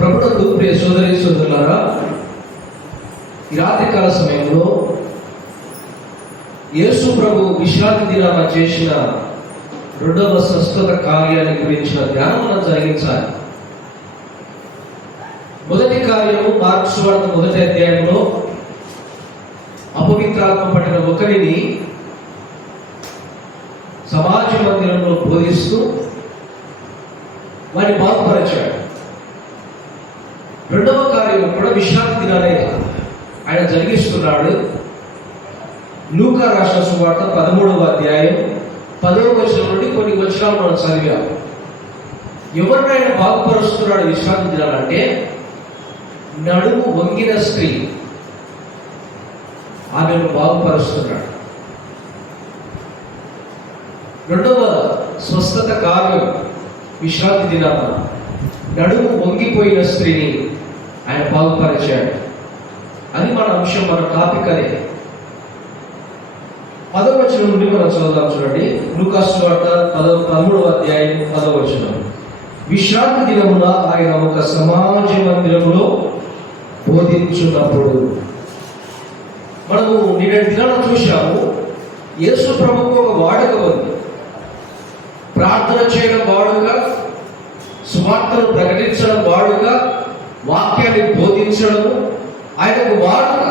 ప్రభువుకు ప్రియ సోదరి సోదరులారా, ఈ రాత్రికాల సమయంలో యేసు ప్రభు విశ్రాంతి దినాన చేసిన రెండవ స్వస్థత కార్యాన్ని గురించిన ధ్యానం మనం జరిగించాలి. మొదటి కార్యము మార్కు సువార్త మొదటి అధ్యాయంలో అపవిత్రాత్మ పట్టిన ఒకరిని సమాజ మందిరంలో బోధిస్తూ వారిని బాగుపరిచాడు. రెండవ కార్యం కూడా విశ్రాంతి దినానే ఆయన జరిగిస్తున్నాడు. లూకా రాసిన సువార్త 13వ అధ్యాయం 10వ వచనం నుండి కొన్ని వచనాలు మనం చదివాం. ఎవరిని ఆయన బాగుపరుస్తున్నాడు విశ్రాంతి దినాలంటే, నడుము వంగిన స్త్రీ, ఆమెను బాగుపరుస్తున్నాడు. రెండవ స్వస్థత కార్యం విశ్రాంతి దినాన నడుము వంగిపోయిన స్త్రీని ఆయన బాగుపరిచాడు. అది మన అంశం, మన టాపిక్ అదే. 10వ వచనం నుండి మనం చదువుదాం. చూడండి, లూకా సువార్త 13వ అధ్యాయం 10వ వచనం. విశ్రాంతి దినమున ఆయన ఒక సమాజ మందిరములో బోధించున్నప్పుడు. మనము నిన్నటి దినాన చూశాము, యేసు ప్రభువుకు ఒక వాడుక ఉంది. ప్రార్థన చేయడం వాడుక, సువార్తను ప్రకటించడం వాడుక, వాక్యాన్ని బోధించడము ఆయనకు వాడుక.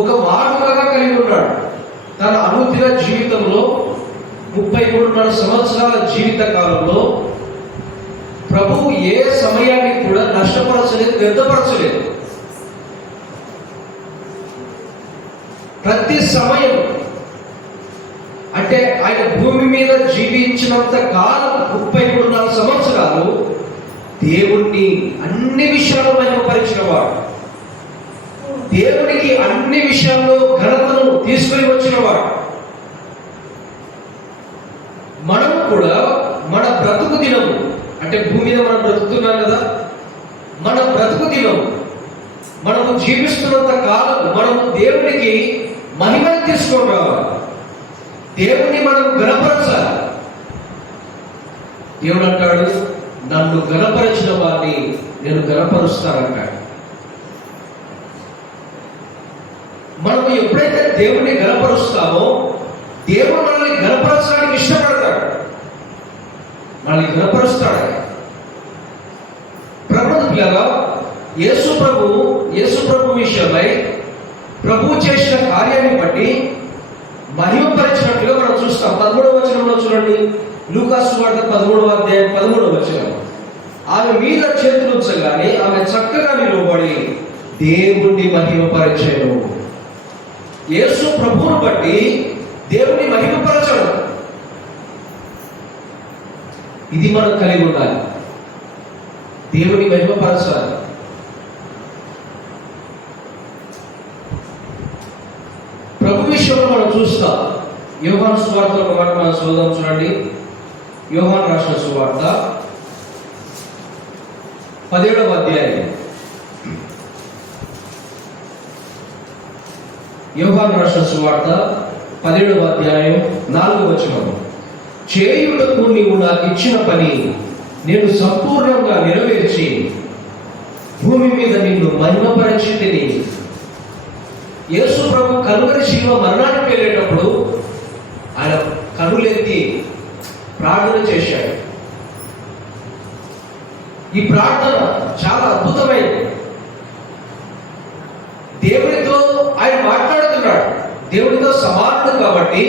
ఒక వాడుకగా కలిగి ఉన్నాడు. తన అనుదిన జీవితంలో 33 సంవత్సరాల జీవిత కాలంలో ప్రభువు ఏ సమయాన్ని కూడా నష్టపరచలేదు, వ్యర్థపరచలేదు. ప్రతి సమయం, అంటే ఆయన భూమి మీద జీవించినంత కాలం 33 సంవత్సరాలు దేవుణ్ణి అన్ని విషయాల్లో మహిమపరిచిన వాడు, దేవునికి అన్ని విషయాల్లో ఘనతను తీసుకుని వచ్చిన వాడు. మనం కూడా మన బ్రతుకు దినం, అంటే భూమి మీద మనం బ్రతుకుతున్నాం కదా, మన బ్రతుకు దినం, మనము జీవిస్తున్నంత కాలం మనము దేవునికి మహిమను తీసుకొని రావాలి. దేవుణ్ణి మనం గణపరచాలి. దేవుడు అంటాడు, నన్ను గణపరిచిన వారిని నేను గణపరుస్తానంటాడు. మనము ఎప్పుడైతే దేవుణ్ణి గణపరుస్తామో, దేవుడు మనల్ని గణపరచడానికి ఇష్టపడతాడు, మనల్ని గణపరుస్తాడు. ప్రభుత్వ యేసు ప్రభు విషయమై ప్రభువు చేసిన కార్యాన్ని బట్టి మహిమపరిచినట్లుగా మనం చూస్తాం. 13వ వచనంలో చూడండి, లూకా సువార్త 13వ అధ్యాయం 13వ వచనం. ఆమె మీద చేతులు ఉంచగానే ఆమె చక్కగా నిలబడి దేవుణ్ణి మహిమపరిచెను. యేసు ప్రభువును బట్టి దేవుని మహిమపరచడం, ఇది మనం కలిగి ఉండాలి. దేవుని మహిమపరచాలి. ప్రభు విషయంలో మనం చూస్తాం. యోహాను సువార్త ఒక మాట మనం చదువుదాం. చూడండి, యోహాను రాసిన సువార్త 17వ అధ్యాయం. యోహాను రాసిన సువార్త 17వ అధ్యాయం 4వ వచనం. చేయుటకు నీవు నాకు ఇచ్చిన పని నేను సంపూర్ణంగా నెరవేర్చి భూమి మీద నిన్ను మహిమపరిచితిని. యేసు ప్రభు కలువరి శిలువ మరణానికి వెళ్ళేటప్పుడు ఆయన కనులెత్తి ప్రార్థన చేశాడు. ఈ ప్రార్థన చాలా అద్భుతమైనది. దేవుడితో ఆయన మాట్లాడుతున్నాడు. దేవుడితో సమానుడు కాబట్టి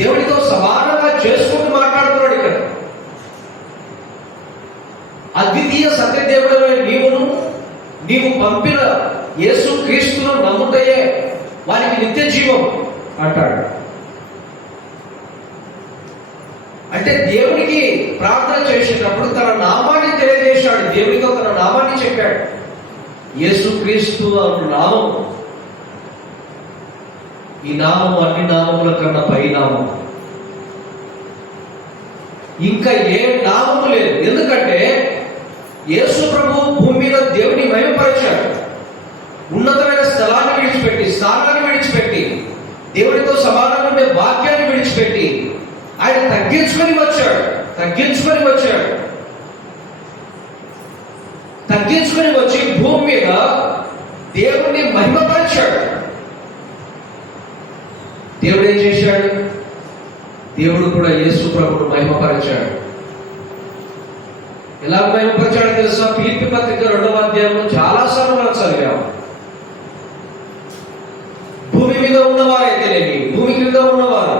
దేవుడితో సమానంగా చేసుకుంటూ మాట్లాడుతున్నాడు. ఇక్కడ అద్వితీయ సత్యదేవుడైన నీవు పంపిన యేసు క్రీస్తును నమ్ముటయే వారికి నిత్య జీవం అంటాడు. అంటే దేవునికి ప్రార్థన చేసేటప్పుడు తన నామాన్ని తెలియజేశాడు. దేవుడితో తన నామాన్ని చెప్పాడు. యేసు క్రీస్తు అను నామం, ఈ నామం అన్ని నామముల కన్నా పై నామం. ఇంకా ఏ నామము లేదు. ఎందుకంటే యేసు ప్రభు భూమి మీద దేవుని మహిమపరిచాడు. ఉన్నతమైన స్థానాన్ని విడిచిపెట్టి దేవుడితో సమానంగా ఉండే భాగ్యాన్ని విడిచిపెట్టి ఆయన తగ్గించుకొని వచ్చాడు. తగ్గించుకొని వచ్చి భూమి మీద దేవుణ్ణి మహిమపరిచాడు. దేవుడు ఏం చేశాడు? దేవుడు కూడా యేసు ప్రభువును మహిమపరిచాడు. ఎలా మహిమపరిచాడో తెలుసా? ఫిలిప్పీ పత్రిక 2వ అధ్యాయంలో చాలాసార్లు మనం చదివాము. భూమి మీద ఉన్నవారైతేనేమి, భూమి కింద ఉన్నవారు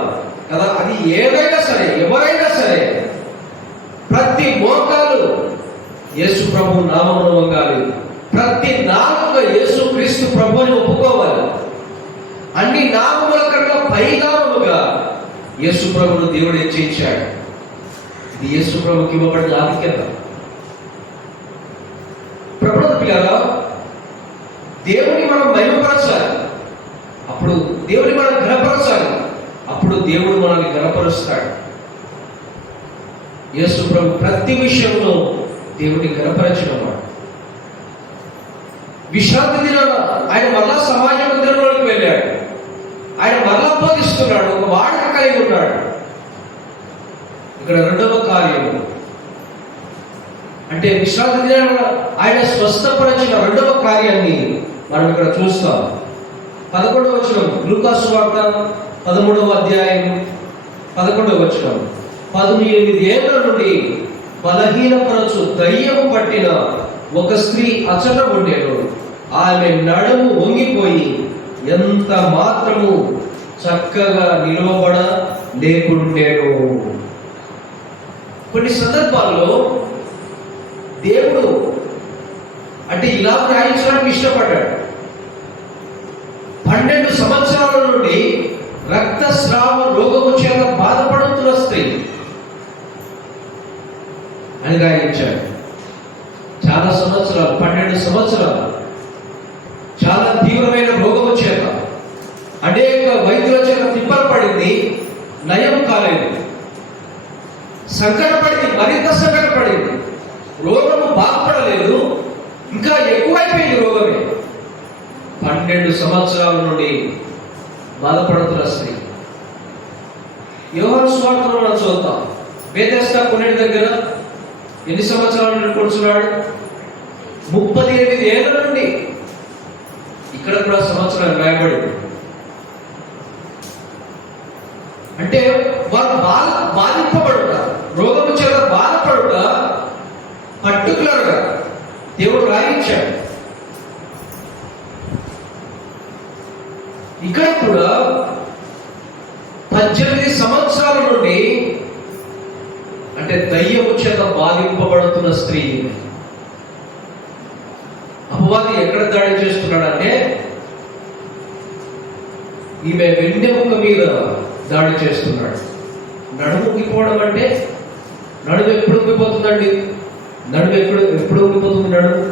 కదా, అది ఏదైనా సరే, ఎవరైనా సరే, ప్రతి మోకాలు యేసు ప్రభు నామమును వంగాలి. ప్రతి నామముగా యేసు క్రీస్తు ప్రభువుని ఒప్పుకోవాలి. అన్ని నామముల కన్నా పైనామముగా యేసు ప్రభువును దేవుడు హెచ్చించాడు. ఇది యేసు ప్రభుకి ఇవ్వబడిన ఆధిక్యత. ప్రభుత్వ పిల్లరా, దేవుని మనం మహిమపరచాలి, అప్పుడు దేవుని మనం ఘనపరచాలి, అప్పుడు దేవుడు మనల్ని ఘనపరుస్తాడు. యేసు ప్రభు ప్రతి విషయంలో దేవుడిని ఘనపరచిన వాడు. విశ్రాంతి దినాన ఆయన మరలా సమాజ మందిరంలోకి వెళ్ళాడు. ఆయన మరలా బోధిస్తున్నాడు, ఒక వాడిక కలిగి ఉన్నాడు. ఇక్కడ 2వ కార్యము అంటే విశ్రాంతి దినాన ఆయన స్వస్థపరిచిన 2వ కార్యాన్ని మనం ఇక్కడ చూస్తాం. 11వ వచనం, లూకా సువార్త 13వ అధ్యాయం 11వ వచనం. 18 ఏళ్ల నుండి బలహీనపరచు దయ్యము పట్టిన ఒక స్త్రీ అచట ఉండేను. ఆమె నడుము వంగిపోయి ఎంత మాత్రము చక్కగా నిలవబడ లేకుండేను. కొన్ని సందర్భాల్లో దేవుడు అంటే ఇలా రాయించడానికి ఇష్టపడ్డాడు. 12 సంవత్సరాల నుండి రక్తస్రావ రోగము చేత బాధపడుతున్న స్త్రీ అని రాయించాడు. చాలా సంవత్సరాలు, 12 సంవత్సరాలు చాలా తీవ్రమైన రోగము చేత అనేక వైద్యుల చేత తిప్పలు పడింది, నయం కాలేదు. సంకటపడింది, మరింత సంకటపడింది. రోగము బాగుపడలేదు, ఇంకా ఎక్కువైపోయింది రోగమే. 12 సంవత్సరాల నుండి బాధపడుతున్న స్త్రీ. యోహాను సువార్తలో మనం చూద్దాం. బేతెస్దా కొన్నిటి దగ్గర ఎన్ని సంవత్సరాల నుండి కూర్చున్నాడు? 38 ఏళ్ల నుండి. ఇక్కడ కూడా సంవత్సరాలు రాయబడింది. అంటే వారు బాధింపబడుట, రోగము చేత బాధపడుట పర్టికులర్గా దేవుడు రాయించాడు. ఇక్కడ కూడా 18 సంవత్సరాల నుండి అంటే దయ్యము చేత బాధింపబడుతున్న స్త్రీ. అపవాది ఎక్కడ దాడి చేస్తున్నాడంటే ఈమె వెన్నెముక మీద దాడి చేస్తున్నాడు. నడుము ఉంగిపోవడం అంటే నడుము ఎప్పుడు ఉంగిపోతుందండి? నడుము ఎప్పుడు ఉంగిపోతుంది? నడుము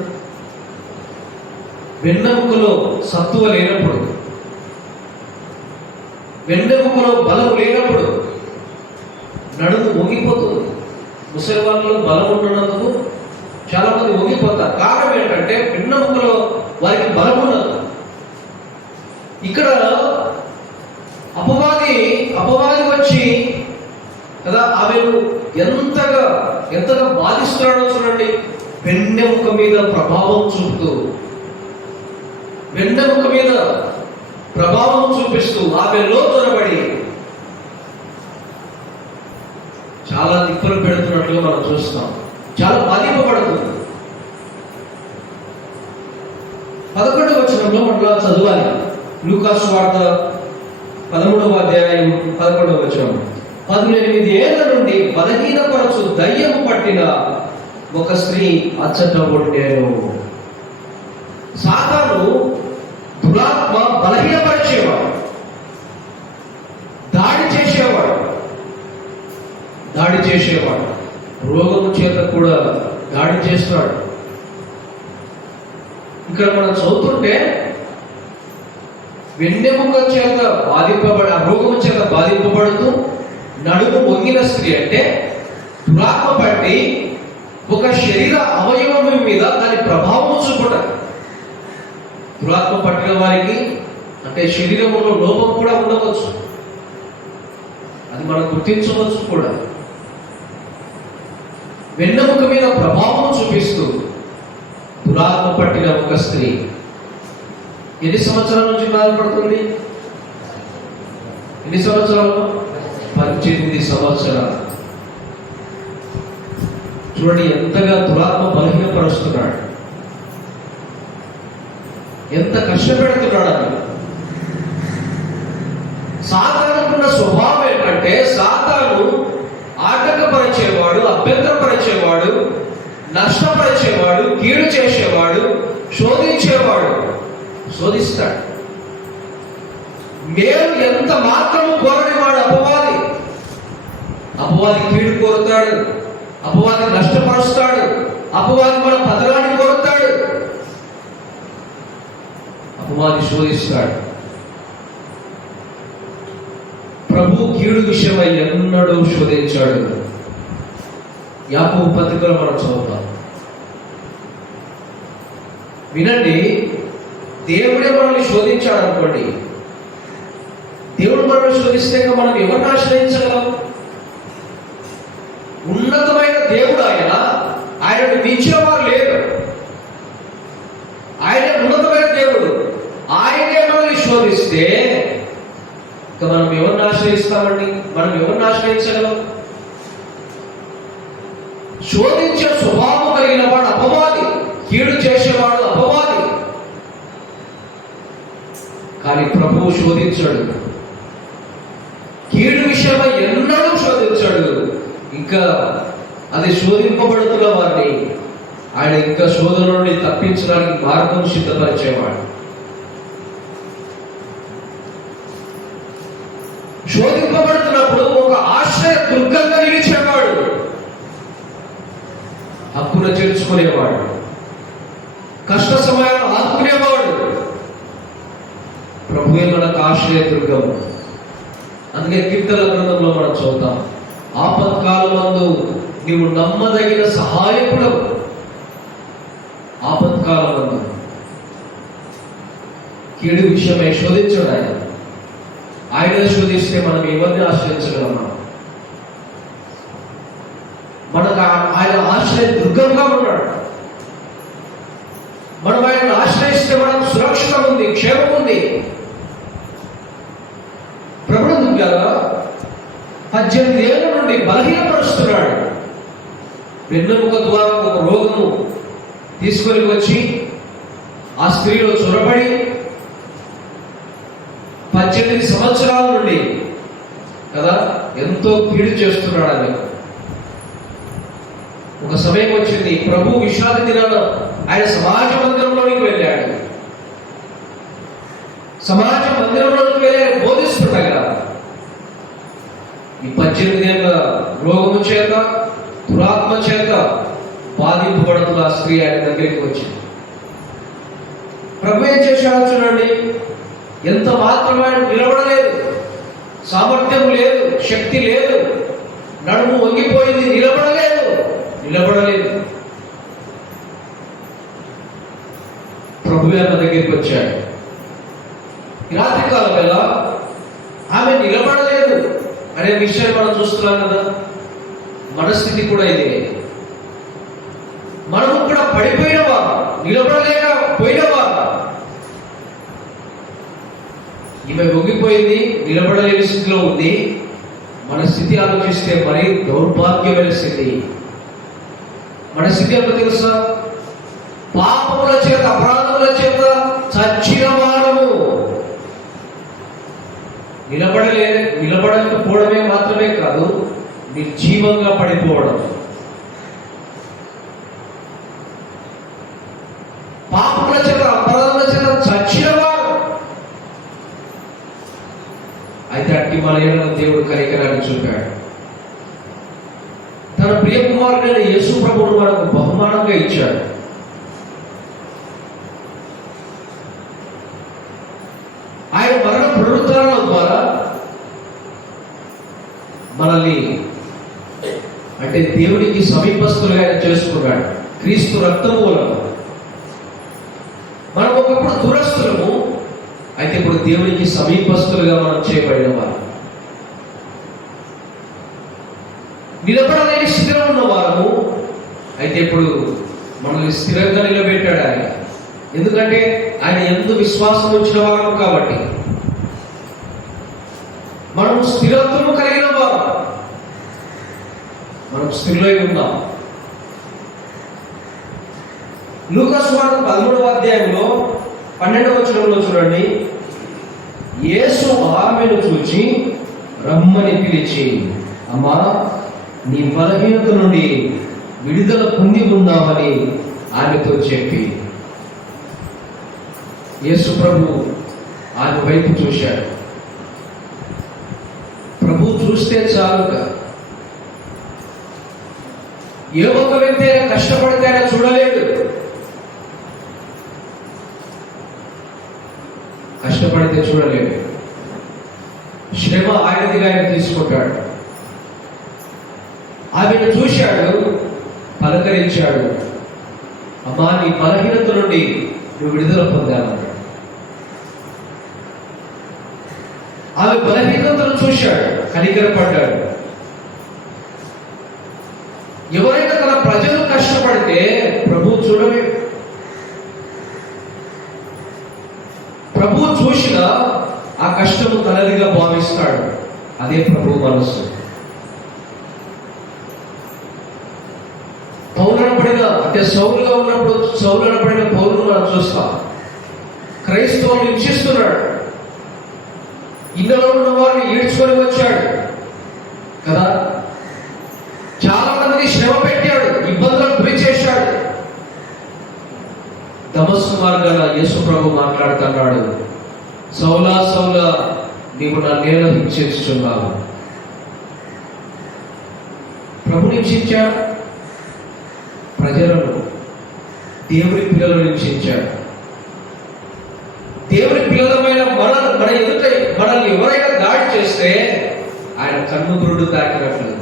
వెన్నెముకలో సత్తువ లేనప్పుడు, వెన్నెముకలో బలం లేనప్పుడు నడుము వంగిపోతుంది. ముసలి వాళ్ళలో బలం ఉన్నందుకు చాలా మంది వంగిపోతారు. కారణం ఏంటంటే వెన్నెముకలో వారికి బలం ఉన్నది. ఇక్కడ అపవాది వచ్చి కదా ఆమెను ఎంతగా బాధిస్తున్నాడో చూడండి. వెన్నెముక మీద ప్రభావం చూపుతూ, వెన్నెముక మీద ప్రభావం చూపిస్తూ ఆమెలో దొరబడి చాలా తిప్పలు పెడుతున్నట్లుగా మనం చూస్తాం. చాలా బాధింపబడుతుంది. 11వ వచనంలో మనం చదవాలి. లూకా సువార్త 13వ అధ్యాయం 11వ వచనం. 18 ఏళ్ల నుండి బలహీనపరచు దయ్యము పట్టిన ఒక స్త్రీ అచ్చట ఉండేను. సాతాను దురాత్మ బలహీనపరిచేవాడు, దాడి చేసేవాడు, రోగము చేత కూడా దాడి చేస్తాడు. ఇక్కడ మనం చదువుతుంటే వెన్నెముక చేత ఆ రోగము చేత బాధింపబడుతూ నడుము వంగిన స్త్రీ అంటే దురాత్మ పట్టి ఒక శరీర అవయవం మీద దాని ప్రభావం చూపుట. దురాత్మ పట్టిన వారికి అంటే శరీరంలో లోపం కూడా ఉండవచ్చు, అది మనం గుర్తించవచ్చు కూడా. వెన్నెముక మీద ప్రభావం చూపిస్తూ దురాత్మ పట్టిన ఒక స్త్రీ ఎన్ని సంవత్సరాల నుంచి బాధపడుతుంది? ఎన్ని సంవత్సరాలు? 18 సంవత్సరాలు. చూడండి ఎంతగా దురాత్మ బలహీనపరుస్తున్నాడు, ఎంత కష్టపెడుతున్నాడు. అని సాతానుకున్న స్వభావం ఏంటంటే, సాతాను ఆటంకపరిచేవాడు, అభ్యంతరపరిచేవాడు, నష్టపరిచేవాడు, కీడు చేసేవాడు, శోధించేవాడు. శోధిస్తాడు. మేలు ఎంత మాత్రము కోరని వాడు అపవాది. అపవాది కీడు కోరుతాడు, అపవాది నష్టపరుస్తాడు, అపవాది మన పతనాన్ని కోరుతాడు, అపవాది శోధిస్తాడు. ప్రభు కీడు విషయమై ఎన్నడూ శోధించాడు. యాకోబు పత్రికలో మనం చదువుతాం. వినండి, దేవుడే మనల్ని శోధించాడు అనుకోండి, దేవుడు మనల్ని శోధిస్తే మనం ఎవరిని ఆశ్రయించగలం? ఉన్నతమైన దేవుడు ఆయన, ఆయనను మించిన వారు లేరు. ఆయన ఉన్నతమైన దేవుడు, ఆయనే మనల్ని శోధిస్తే ఇక మనం ఎవరిని ఆశ్రయిస్తామండి? మనం ఎవరిని ఆశ్రయించగలం? శోధించే స్వభావం కలిగిన వాడు అపవాది, కీడు చేసేవాడు అపవాది. కానీ ప్రభువు శోధించాడు, కీడు విషయమై ఎన్నడూ శోధించాడు. ఇంకా అది శోధింపబడుతున్న వారిని ఆయన ఇంకా శోధన నుండి తప్పించడానికి మార్గం సిద్ధపరిచేవాడు. శోధింపబడుతున్నప్పుడు ఒక ఆశ్రయ దుర్గంగా నిలిచేవాడు, హక్కున చేర్చుకునేవాడు, కష్ట సమయాన్ని ఆదుకునేవాడు. ప్రభువే మనకు ఆశ్రయ దుర్గం. అందుకే కీర్తనల గ్రంథంలో మనం చదువుతాం, ఆపత్కాలమందు నీవు నమ్మదగిన సహాయకుడు. ఆపత్కాలమందు కీడు విషయమై శోధించాడు ఆయన. ఆయన శోధిస్తే మనం ఎవరిని ఆశ్రయించగలమా? మనకు ఆయన ఆశ్రయ దుర్గంగా ఉన్నాడు. మనం ఆయనను ఆశ్రయిస్తే మనకు సురక్షితం ఉంది, క్షేమం ఉంది. ప్రభువు దుర్గగా 18 ఏళ్ల నుండి బలహీనపరుస్తున్నాడు. వెన్నెముక ద్వారా ఒక రోగము తీసుకొని వచ్చి ఆ స్త్రీలో చొరబడి 18 సంవత్సరాల నుండి కదా ఎంతో కీడు చేస్తున్నాడు. అని ఒక సమయం వచ్చింది, ప్రభు విశ్రాంతి దినాన ఆయన సమాజ మందిరంలోనికి వెళ్ళాడు. సమాజ మందిరంలోనికి వెళ్ళి బోధిస్తుండగా ఈ 18 ఏళ్ళ రోగము చేత, దురాత్మ చేత బాధింపబడుతున్న ఆ స్త్రీ ఆయన దగ్గరికి వచ్చింది. ప్రభు ఏం చేశాడు చూడండి, ఎంత మాత్రమే నిలబడలేదు, సామర్థ్యం లేదు, శక్తి లేదు, నడుము వంగిపోయింది, నిలబడలేదు. ప్రభు ఆమె దగ్గరికి వచ్చాడు. రాత్రి కాలం వేళ ఆమె నిలబడలేదు అనే విషయం మనం చూస్తున్నాం కదా. మన స్థితి కూడా ఇదే. మనము కూడా పడిపోయినవా, నిలబడలేకపోయినవా. ఈమె వంగిపోయింది, నిలబడలేని స్థితిలో ఉంది. మన స్థితి ఆలోచిస్తే మరీ దౌర్భాగ్యమైన స్థితి. మన స్థితి ఎంత తెలుసా? పాపముల చేత, అపరాధముల చేత చచ్చిన వారము. నిలబడకపోవడమే మాత్రమే కాదు, నిర్జీవంగా పడిపోవడం. పాపముల చేత, అపరాధముల చేత చచ్చిన వారు. అయితే అట్టి మన దేవుడు కనికరాన్ని చూపాడు. తన ప్రియ కుమారుడైన యేసు ప్రభువును మనకు బహుమానంగా ఇచ్చాడు. ఆయన మరణ పునరుద్ధరణ ద్వారా మనల్ని అంటే దేవునికి సమీపస్తులుగా ఆయన చేసుకున్నాడు. క్రీస్తు రక్తము వలన మనం ఒకప్పుడు దూరస్తులము, అయితే ఇప్పుడు దేవునికి సమీపస్తులుగా మనం చేయబడిన వారు. నిలబడలేని స్థితిలో ఉన్న వారము, అయితే ఇప్పుడు మనల్ని మనల్ని స్థిరంగా నిలబెట్టాడు ఆయన. ఎందుకంటే ఆయన ఎందు విశ్వాసం వచ్చిన వారు కాబట్టి. మనం స్థిరత్వము కలిగిన వారు, మనం స్థిరులై ఉన్నాం. లూకా సువార్త 13వ అధ్యాయంలో 12వ వచనంలో చూడండి, యేసు ఆమెను చూచి రమ్మని పిలిచి, అమ్మా, నీ బలహీనత నుండి విడుదల పొంది ఉన్నామని ఆమెతో చెప్పి, యేసు ప్రభు ఆమె వైపు చూశాడు. ప్రభు చూస్తే చాలుగా, ఏ ఒక్క వ్యక్తి అయినా కష్టపడితే ఆయన చూడలేడు. కష్టపడితే చూడలేడు. శ్రమ ఆయనదిగా ఆయన తీసుకుంటాడు. ఆమెను చూశాడు, పలకరించాడు, అమ్మా, నీ బలహీనత నుండి నువ్వు విడుదల పొందాలన్నాడు. ఆమె బలహీనతను చూశాడు, కనికరపడ్డాడు. ఎవరైనా తన ప్రజలు కష్టపడితే ప్రభు చూడలేడు. ప్రభు చూసిన ఆ కష్టము తనదిగా భావిస్తాడు. అదే ప్రభు మనస్సు. పౌలనపడిన అంటే సౌలుగా ఉన్నప్పుడు సౌలనపడిన పౌరులు మనం చూస్తాం. క్రైస్తవుని హింసిస్తున్నాడు, ఇందులో ఉన్న వారిని ఈడ్చుకొని వచ్చాడు కదా, చాలా మంది శ్రమ పెట్టాడు, ఇబ్బందులకు గురి చేశాడు. దమస్కు మార్గాన యేసు ప్రభు మాట్లాడుతున్నాడు, సౌలా సౌలా, నీవు నా నేల హింసిస్తున్నావు. ప్రభుని హింసించాడు, ప్రజలను, దేవుని పిల్లలను హింసించాడు. దేవుని పిల్లలమైన మన ఎదుట మనల్ని ఎవరైనా దాడి చేస్తే ఆయన కన్ను గురుడు తాకినట్లేదు.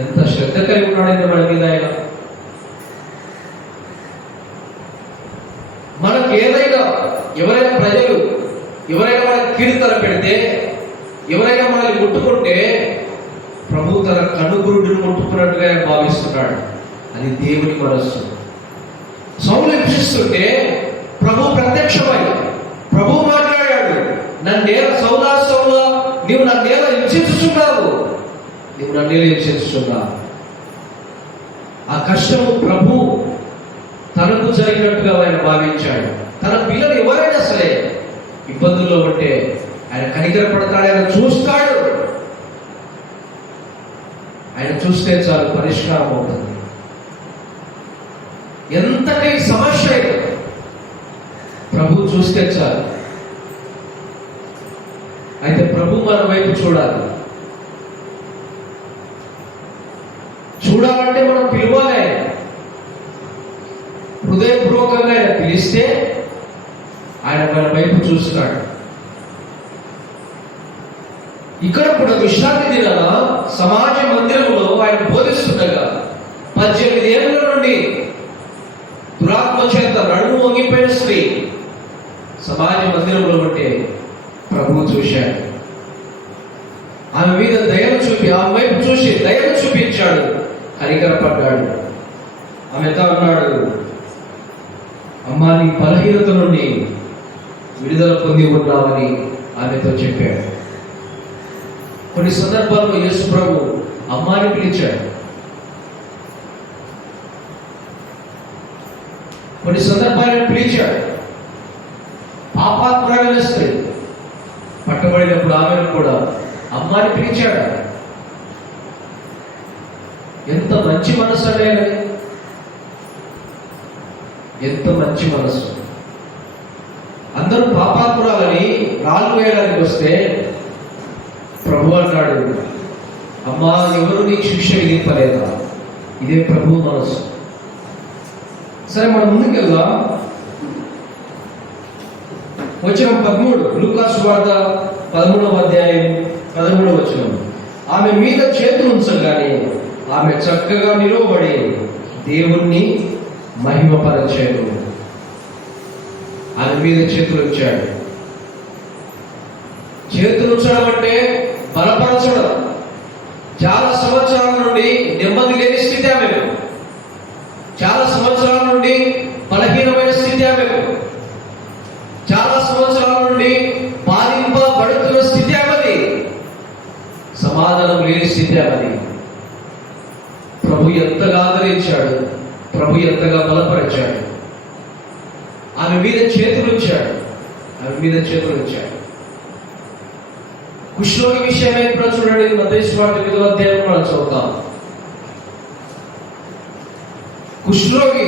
ఎంత శ్రద్ధ కలిగి ఉన్నాడంటే మన మీద ఆయన. మనకు ఏదైనా ఎవరైనా ప్రజలు ఎవరైనా మనకు కీర్తన పెడితే, ఎవరైనా మనల్ని ముట్టుకుంటే ప్రభు తన కన్ను గురుడిని ముట్టుకున్నట్టుగా ఆయన భావిస్తున్నాడు. అది దేవుని మనస్సు. సౌలు హింసిస్తుంటే ప్రభు ప్రత్యక్షమై ప్రభు మాట్లాడాడు, నన్నేల సౌలా సౌలా, నీవు నా నేల హింసించుచున్నావు, నీవు నా నేల హింసించుచున్నావు. ఆ కష్టము ప్రభు తనకు జరిగినట్టుగా ఆయన భావించాడు. తన పిల్లలు ఎవరైనా సరే ఇబ్బందుల్లో ఉంటే ఆయన కనికరపడతాడు, ఆయన చూస్తాడు. ఆయన చూస్తే చాలు పరిష్కారం అవుతుంది. ఎంతటి సమస్య అయితే ప్రభు చూస్తే చాలు. అయితే ప్రభు మన వైపు చూడాలి. చూడాలంటే మనం పిలవాలి. హృదయపూర్వకంగా ఆయన పిలిస్తే ఆయన మన వైపు చూస్తాడు. ఇక్కడ కూడా విశ్రాంతి దినాన సమాజ మందిరంలో ఆయన బోధిస్తుండగా 18 ఏళ్ళ నుండి దురాత్మ చేత నడుము వంగిపోయిన స్త్రీ సమాజ మందిరంలో ఉంటే ప్రభువు చూశాడు. ఆమె మీద దయను చూపి, ఆమె వైపు చూసి దయను చూపించాడు, కనికరపడ్డాడు. ఆమెతో అన్నాడు, అమ్మా, నీ బలహీనత నుండి విడుదల పొంది ఉన్నామని ఆమెతో చెప్పాడు. కొన్ని సందర్భాల్లో యేసు ప్రభు అమ్మాని పిలిచాడు. కొన్ని సందర్భాలను పిలిచాడు. పాపాత్మురాలైన స్త్రీ పట్టబడినప్పుడు ఆమెను కూడా అమ్మాని పిలిచాడు. ఎంత మంచి మనసు అనేది, ఎంత మంచి మనసు. అందరూ పాపాత్మురాలని రాళ్ళు వేయడానికి వస్తే ప్రభు అన్నాడు, అమ్మా, ఎవరు నీకు శిక్ష విధింపలేదా? ఇదే ప్రభు మనసు. సరే, మనం ముందుకెళ్దాం. వచనం 13, లూకా సువార్త 13వ అధ్యాయం 13వ వచనం. ఆమె మీద చేతులు ఉంచగానే ఆమె చక్కగా నిలవబడి దేవుణ్ణి మహిమపరచాడు. ఆమె మీద చేతులు ఉంచాడు. చేతులు ఉంచడం అంటే బలపరచడం. చాలా సంవత్సరాల నుండి నెమ్మది లేని స్థితి ఆమె. చాలా నుండి బలహీనమైన స్థితి ఆమెకు, చాలా సంవత్సరాల నుండి బాధింపబడుతున్న స్థితి ఆమెది, సమాధానం లేని స్థితి ఆమెది. ప్రభు ఎంతగా ఆదరించాడు, ప్రభు ఎంతగా బలపరిచాడు, ఆమె మీద చేతులు ఉంచాడు, ఆమె మీద చేతులు ఉంచాడు. కుష్ఠరోగి విషయమే ఇప్పుడు చూడండి, మత్తయి సువార్త 8వ అధ్యాయం మనం చదువుతాం. కుష్ఠరోగి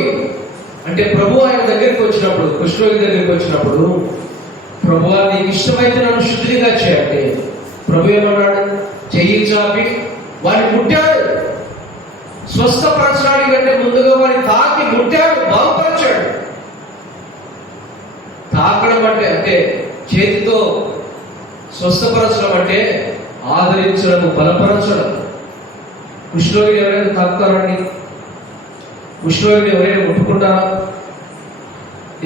అంటే ప్రభు ఆయన దగ్గరికి వచ్చినప్పుడు, కుష్ఠరోగి దగ్గరికి వచ్చినప్పుడు, ప్రభువా నీకు ఇష్టమైతే నన్ను శుద్ధిగా చేయండి. ప్రభు ఏమన్నాడు? చెయ్యి చాపి వాడిని ముట్టాడు. స్వస్థపరచడానికి కంటే ముందుగా వాడిని తాకి ముట్టాడు, బాగుపరిచాడు. తాకడం అంటే చేతితో స్వస్థపరచడం అంటే ఆదరించడం, బలపరచడం. కుష్ఠరోగిని ఎవరైనా తాకుతారండి? కుష్ఠరోగిని ఎవరైనా ముట్టుకుంటారా?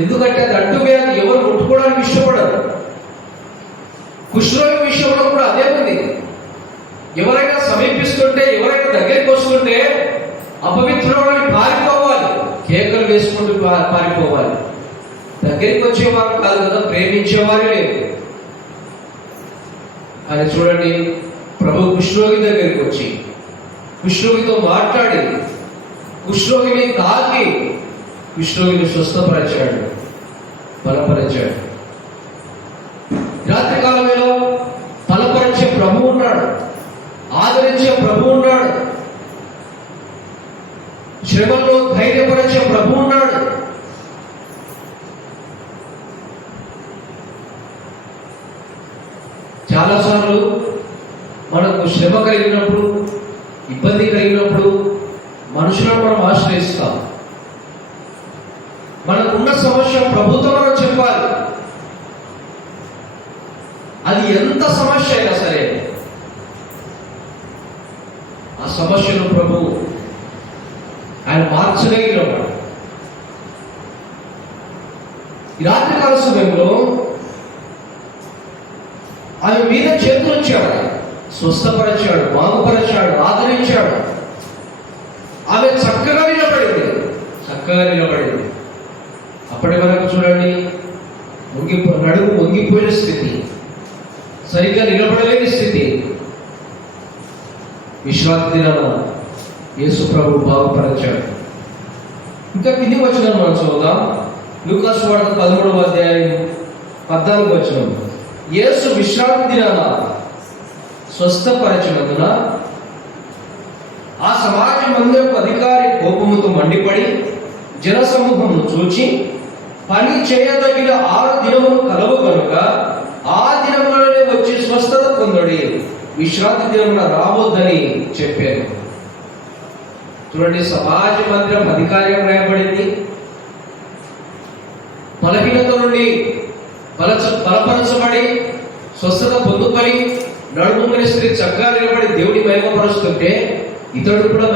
ఎందుకంటే అది అంటు వ్యాధి, ఎవరు ముట్టుకోవడానికి ఇష్టపడరు. కుష్ఠరోగి విషయంలో కూడా అదే ఉంది. ఎవరైనా సమీపిస్తుంటే, ఎవరైనా దగ్గరికి వస్తుంటే అపవిత్రులని పారిపోవాలి, కేకలు వేసుకుంటూ పారిపోవాలి. దగ్గరికి వచ్చేవారు కాదు కదా, ప్రేమించేవారు లేదు. అని చూడండి, ప్రభు కుష్ఠరోగి దగ్గరికి వచ్చి కుష్ఠరోగితో మాట్లాడి కుష్ఠరోగిని తాకి కుష్ఠరోగిని స్వస్థపరిచాడు, బలపరిచాడు. రాత్రి కాలంలో బలపరిచే ప్రభు ఉన్నాడు, ఆదరించే ప్రభు ఉన్నాడు, శ్రమల్లో ధైర్యపరిచే ప్రభు ఉన్నాడు. చాలాసార్లు మనకు శ్రమ కలిగినప్పుడు, ఇబ్బంది కలిగినప్పుడు మనుషులను మనం ఆశ్రయిస్తాం. మనకున్న సమస్య ప్రభుతో మనం చెప్పాలి. అది ఎంత సమస్య అయినా సరే ఆ సమస్యను ప్రభు ఆయన మార్చగలిగినవాడు. ఈ రాత్రికాల సమయంలో ఆమె మీద చేతులు ఉంచాడు, స్వస్థపరిచాడు, బాగుపరిచాడు, ఆదరించాడు. ఆమె చక్కగా నిలబడింది, చక్కగా నిలబడింది. అప్పటి వరకు చూడండి, నడుము వంగిపోయిన స్థితి, సరిగ్గా నిలబడలేని స్థితి. విశ్రాంతి దినాన యేసు ప్రభు బాగుపరిచాడు. ఇంకా కింది వచ్చిన మనం చూద్దాం. లూకా సువార్త 13వ అధ్యాయం 14వ వచనం. యేసు విశ్రాంతి దినాన స్వస్థపరచినందున ఆ సమాజ మందిరపు అధికారి కోపముతో మండిపడి జనసమూహమును చూచి, పని చేయదగిన 6 దినములు కలవు కనుక ఆ దినములనే వచ్చి స్వస్థత పొందడి, విశ్రాంతి దినమున రావద్దని చెప్పారు. చూడండి, సమాజ మందిరం అధికారి రాయబడింది. బలహీనత నుండి బలపరచబడి స్వస్థత పొందుకొని నడుముని స్త్రీ చక్కగా నిలబడి దేవుడి మహిమపరుస్తుంటే, ఇతడు కూడా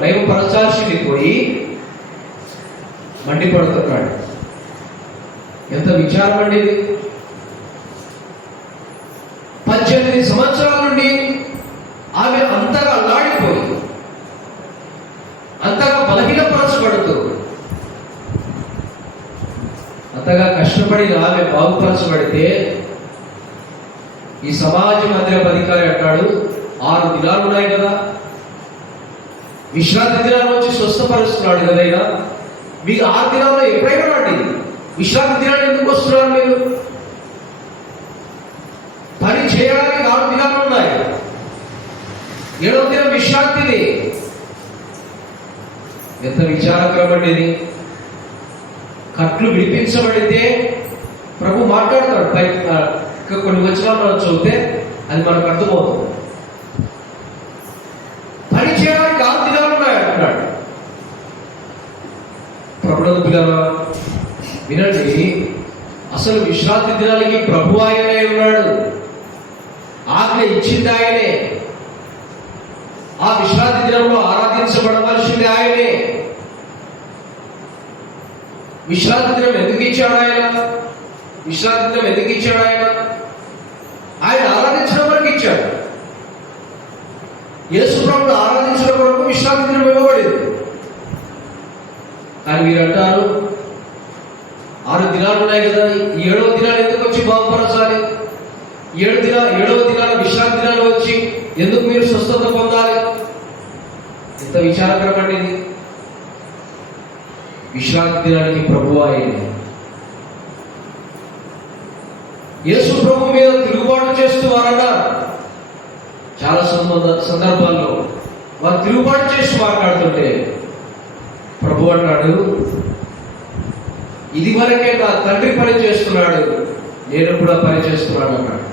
మహిమపరచాల్సింది పోయి మండిపడుతున్నాడు. ఎంత విచారం అండి ఇది! 18 సంవత్సరాల నుండి ఆమె అంతగా అల్లాడిపోయి, అంతగా బలహీనపరచబడుతూ, అంతగా కష్టపడి ఆమె బాగుపరచబడితే, ఈ సమాజ మందిరపు అధికారి అంటాడు, 6 దినాలు ఉన్నాయి కదా, విశ్రాంతి దినాల నుంచి స్వస్థపరుస్తున్నాడు కదా, అయినా మీకు 6 దినాల్లో ఎప్పుడైనా రండి, విశ్రాంతి దినాలు ఎందుకు వస్తున్నారు మీరు? పని చేయడానికి 6 దినాలు ఉన్నాయి, 7వ దినం విశ్రాంతిని. ఎంత విచారకరమండి! కట్లు విడిపించబడితే ప్రభు మాట్లాడతాడు. కొన్ని వచనాలు మనం చదివితే అది మనకు అర్థమవుతుంది. పని చేయడానికి 6 దినాలు ఉన్నాయి అంటున్నాడు. ప్రభుత్వ పిల్లలు వినండి, అసలు విశ్రాంతి దినాలకి ప్రభు ఆయనే ఉన్నాడు, ఆజ్ఞ ఇచ్చింది ఆయనే. ఆ విశ్రాంతి దినంలో ఆరాధించబడవలసింది ఆయనే. విశ్రాంతి దినం ఎందుకు ఇచ్చాడు ఆయన? విశ్రాంతి దినం ఎందుకు ఇచ్చాడు ఆయన? ఆయన ఆరాధించడం వరకు ఇచ్చాడు. యేసు ప్రభువును ఆరాధించడం వరకు విశ్రాంతి దినం ఇవ్వబడింది. కానీ మీరు అంటారు 6 దినాలు ఉన్నాయి కదా, ఈ 7వ దినాలు ఎందుకు వచ్చి బాగుపరచాలి? 7వ దినాల విశ్రాంతి దినాలు వచ్చి ఎందుకు మీరు స్వస్థత పొందాలి? ఎంత విచారకరమండి ఇది. విశ్రాంతి దినానికి ప్రభువు ఆయనే. యేసు ప్రభు మీద తిరుగుబాటు చేస్తూ వారన్నారు. చాలా సందర్భాల్లో వారు తిరుగుబాటు చేసి మాట్లాడుతుంటే ప్రభు అన్నాడు, ఇది వరకే నా తండ్రి పని చేస్తున్నాడు, నేను కూడా పని చేస్తున్నాడు అన్నాడు.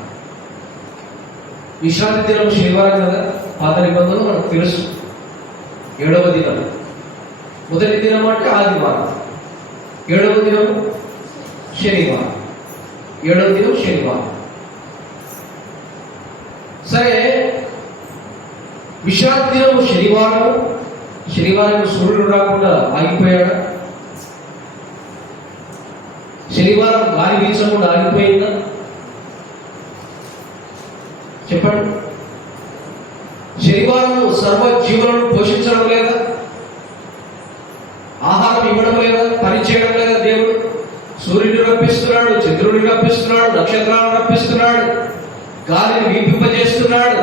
విశ్రాంతి దినం శనివారం కదా, పాత నిబంధనలు మనకు తెలుసు. 7వ దినం, మొదటి దినం అంటే ఆదివారం, 7వ దినం శనివారం, 7వ దినం శనివారం. సరే, విశ్రాంతి దినం శనివారం సూర్యుడు రాకుండా ఆగిపోయాడా? శనివారం గాలి వీచకుండా ఆగిపోయిందా? చెప్పండి. శనివారం సర్వ జీవులను పోషించడం లేదా? ఆహారం ఇవ్వడం లేదా? పని చేయడం లేదా? దేవుడు సూర్యుడిని రప్పిస్తున్నాడు, చంద్రుడిని రప్పిస్తున్నాడు, నక్షత్రాలను రప్పిస్తున్నాడు, గాలిని వీపింపజేస్తున్నాడు,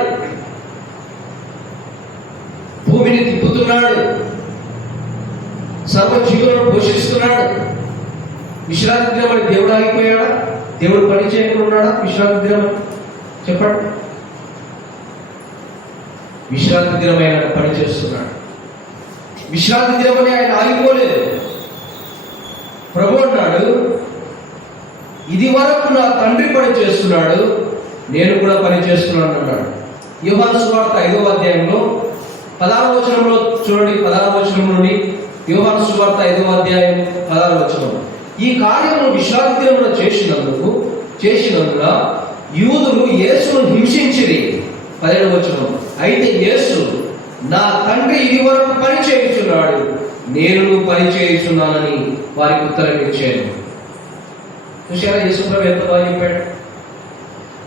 భూమిని తిప్పుతున్నాడు, సర్వ జీవులను పోషిస్తున్నాడు. విశ్రాంతి దినం అని దేవుడు ఆగిపోయాడా? దేవుడు పని చేయకుండా ఉన్నాడా విశ్రాంతి దినం? చెప్పండి. విశ్రాంతి దినం ఆయన పని చేస్తున్నాడు. విశ్రాంతి దినం అని ఆయన ఆగిపోలేదు. ప్రభు అన్నాడు, ఇది వరకు నా తండ్రి పని చేస్తున్నాడు, నేను కూడా పని చేస్తున్నాను అన్నాడు. యోహాను సువార్త 5వ అధ్యాయంలో 16వ వచనంలో చూడండి. 16వ వచనం నుండి యోహాను సువార్త 5వ అధ్యాయం 16వ వచనం. ఈ కార్యము విశ్రాంతి దినమున చేసినందున యూదులు యేసును హింసించిరి. 17వ వచనం. అయితే యేసు, నా తండ్రి ఇది వరకు పని చేయుచున్నాడు, నేను పని చేయుచున్నానని వారికి ఉత్తరం ఇచ్చాను. చూసారా యేసు ప్రభు ఎంత బాగా చెప్పాడు.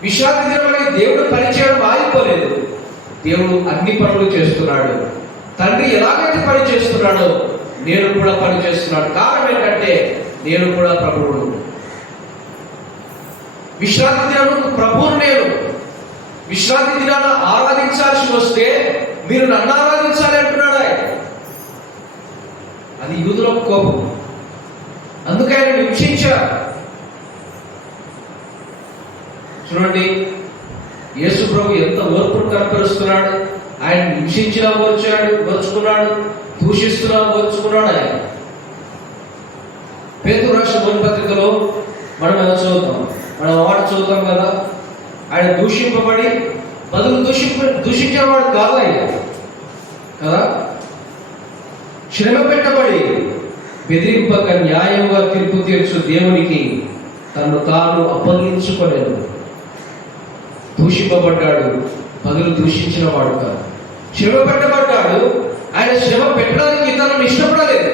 విశ్రాంతి దినమని దేవుడు పని చేయడం ఆగిపోలేదు. దేవుడు అన్ని పనులు చేస్తున్నాడు. తండ్రి ఎలాగైతే పని చేస్తున్నాడో నేను కూడా పని చేస్తున్నాడు. కారణం ఏంటంటే నేను కూడా ప్రభువును. విశ్రాంతి దినానికి ప్రభువును నేను. విశ్రాంతి దినాన ఆరాధించాల్సి వస్తే మీరు నన్ను ఆరాధించాలి అంటున్నాడు ఆయన. అది యూదులకు కోపం, అందుకే ఆయన హింసించారు. చూడండి, యేసు ప్రభు ఎంత ఓర్పును కనపరుస్తున్నాడు. ఆయన హింసించినా ఓర్చుకున్నాడు, దూషిస్తున్నా ఓర్చుకున్నాడు. ఆయన పేతురు రాసిన మొదటి పత్రికలో మనం ఎలా చదువుతాం, మనం మాట చదువుతాం కదా, ఆయన దూషింపబడి బదులు దూషించేవాడు కాదు ఆయన కదా, శ్రమ పెట్టబడి బెదిరింపక న్యాయంగా తీర్పు తీర్చు దేవునికి తను తాను అప్పగించుకోలేదు. దూషింపబడ్డాడు, బదులు దూషించిన వాడు కాదు. శ్రమ పెట్టబడ్డాడు, ఆయన శ్రమ పెట్టడానికి ఇతరులను ఇష్టపడలేదు.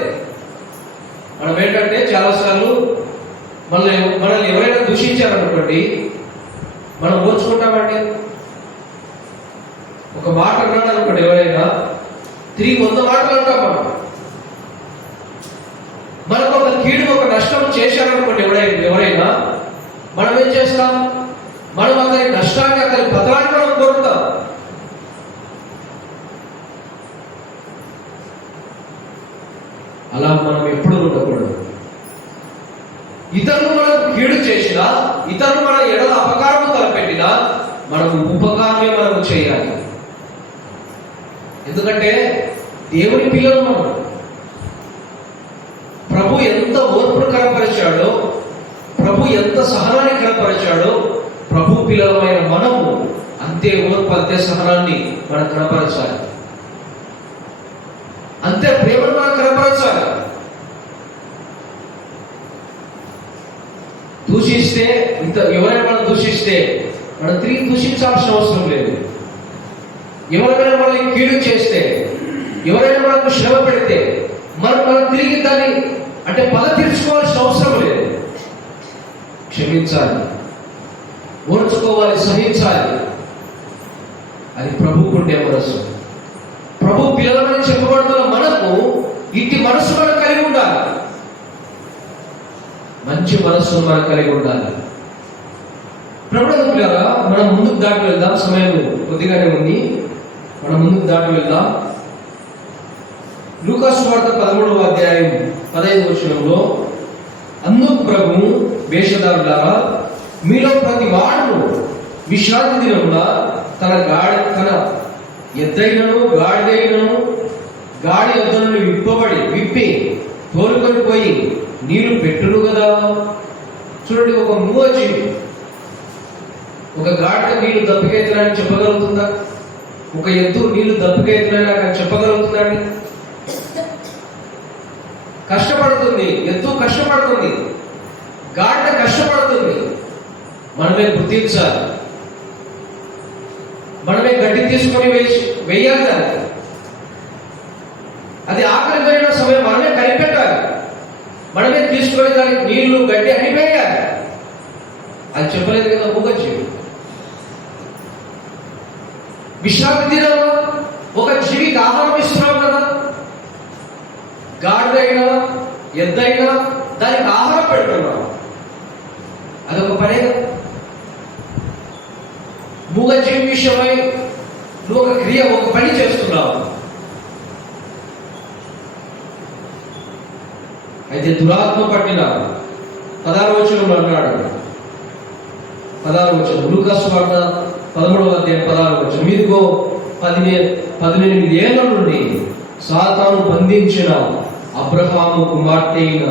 మనం ఏంటంటే చాలాసార్లు మనల్ని ఎవరైనా దూషించారనుకోండి, మనం ఓర్చుకుంటామండి. ఒక మాట అన్నాడు అనుకోండి, ఎవరైనా తిరిగి 100 మాటలు అంటాం. మనకు ఒక కీడు, ఒక నష్టం చేశారనుకోండి ఎవరైనా, మనం ఏం చేస్తాం? మనం అతని నష్టాన్ని, అతని పతనాన్ని మనం కోరుతాం. అలా మనం ఎప్పుడు ఉండకూడదు. ఇతరులు మనకు కీడు చేసినా, ఇతరులు మన ఎడల అపకారం తలపెట్టినా మనకు ఉపకారమే మనము చేయాలి. ఎందుకంటే దేవుని పిల్లలు మనం. ప్రభు ఎంత ఓర్పును కనపరిచాడో, ప్రభు ఎంత సహనాన్ని కనపరిచాడో, ప్రభు పిల్లలమైన మనము అంతే ఓర్పు, అంతే సహనాన్ని మనం కనపరచాలి. అంతే ప్రేమను మనం కనపరచాలి. దూషిస్తే, ఎవరైనా మనం దూషిస్తే మనం తిరిగి దూషించాల్సిన అవసరం లేదు. ఎవరైనా మనల్ని కీడు చేస్తే, ఎవరైనా మనకు శ్రమ పెడితే మనం తిరిగి దాన్ని అంటే పగ తీర్చుకోవాల్సిన అవసరం లేదు. క్షమించాలి, ఓర్చుకోవాలి, సహించాలి. అది ప్రభువుకు ఉండే మనసు. ప్రభు పిల్లలని చెప్పబడుతున్న మనకు ఇట్టి మనసు మనం కలిగి ఉండాలి. మంచి మనస్సు మనం కలిగి ఉండాలి. ప్రభుత్వ మనం ముందుకు దాటి వెళ్దాం. సమయం కొద్దిగానే ఉంది, మనం ముందుకు దాటి వెళ్దాం. లూకా సువార్త 13వ అధ్యాయం 15వ వచనంలో, అందుకు ప్రభువు వేషధారులారా, మీలో ప్రతి వాడును విశ్రాంతి దినమున తన ఎద్దైనను గాడిదైనను గాడి యొద్ద నుండి విప్పి తోలుకొని పోయి నీళ్లు పెట్టును కదా. చూడండి, ఒక మూగజీవి ఒక గాడిద నీళ్లు దప్పికెత్తులని చెప్పగలుగుతుందా? ఒక ఎద్దు నీళ్లు దప్పికెత్తులని కానీ చెప్పగలుగుతుందా అండి? కష్టపడుతుంది, ఎద్దు కష్టపడుతుంది, గాడిద కష్టపడుతుంది. మనమే గుర్తించాలి, మనమే గడ్డి తీసుకొని వేయాలి దాన్ని. అది ఆకలి పోయిన సమయం మనమే కనిపెట్టాలి, మనమే తీసుకొని దానికి నీళ్లు గడ్డి అని వేయాలి. అది చెప్పలేదు కదా మూగజీవి. విశ్రాంతి దినం ఒక జీవికి ఆహారం ఇస్తున్నాం కదా. గాడిదైనా ఎద్దైనా దానికి ఆహారం పెడుతున్నాం, అదొక పనే. మూగజీవి విషయమై నువ్వు ఒక క్రియ, ఒక పని చేస్తున్నావు. అయితే దురాత్మ పట్టిన 16వ వచనంలో అన్నాడు, 16వ వచనం లూకా సువార్త 13వ అధ్యాయం 16వ వచనం, మీరుగో 18 ఏళ్ల నుండి సాతాను బంధించిన అబ్రహాము కుమార్తె అయిన